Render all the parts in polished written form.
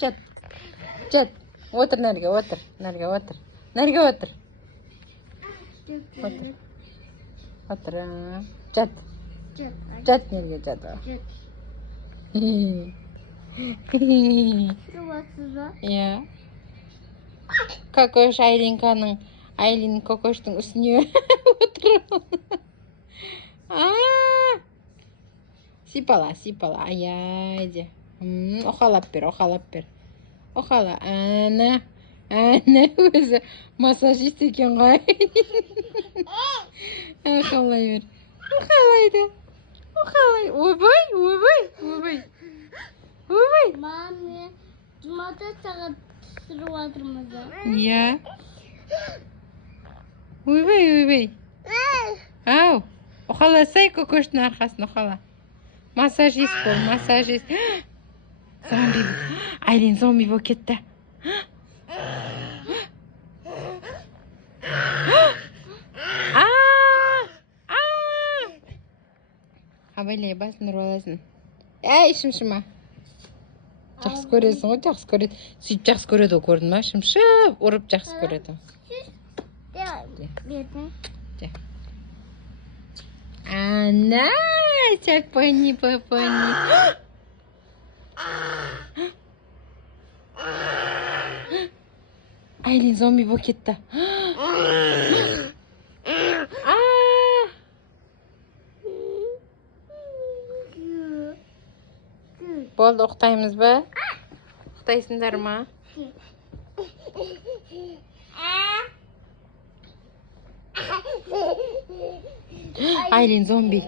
Жат. Жат. Отыр нәрге, отыр. Нәрге, отыр. Нәрге, отыр. Отыр. Отыр. Жат. Жат нәрге, жат. Иә. Кокош Айлин Кокоштың үстіне отырып. Сипала. Аяйде. Оқалап бер. Оқала. Ана өзі массажист екен ғой. Оқалай бер. Оқалайды. Ойбай. Маме, жұмада сағат түсіріп отырмыз. Иә. Ойбай. Ау. Оқаласай Кокоштың арқасын оқала. Массажист бол, массажист. Зомби. Айлин зомби болып кетті. Абайлай, басын ұрып аласың. Әй, шымшыма. Жақсы көресің ғой, жақсы көреді. Сөйтіп жақсы көреді, көрдің ба? Шымшып, ұрып жақсы көреді. Ана, чапани. Айлин зомби болып кетті. Болды, ұқтаймыз ба? Ұқтайсыңдар ма? Айлин зомби.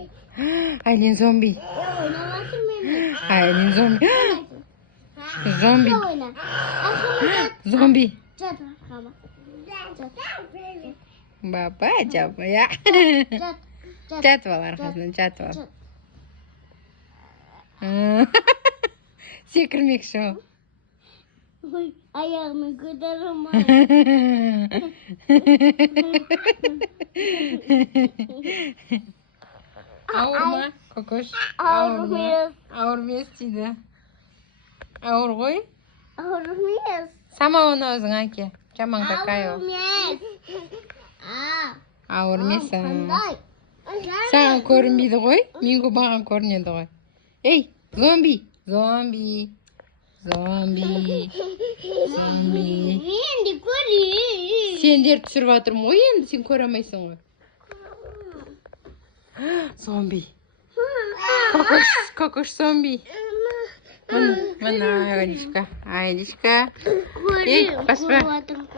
Баба, жапа, я. Жатып ал арқасынан, жатып ал. Секірмекші ол. Ой, аяғымын көтере алмай. Ауыр ма, Кокош? Ауыр емес дейді. Ауыр ғой? Ауыр емес. Самауын өзің әке. Жаман какая ол. Ауыр емес. Саған көрінбейді ғой? Менгі маған көрінеді ғой. Ей, зомби. Мен де көрейін. Сендер түсіріп атырмын ғой, енді сен көре алмайсың ғой. Зомби. Кокош зомби. Мына Айлишка. Ей, баспа. Көріп атырмын.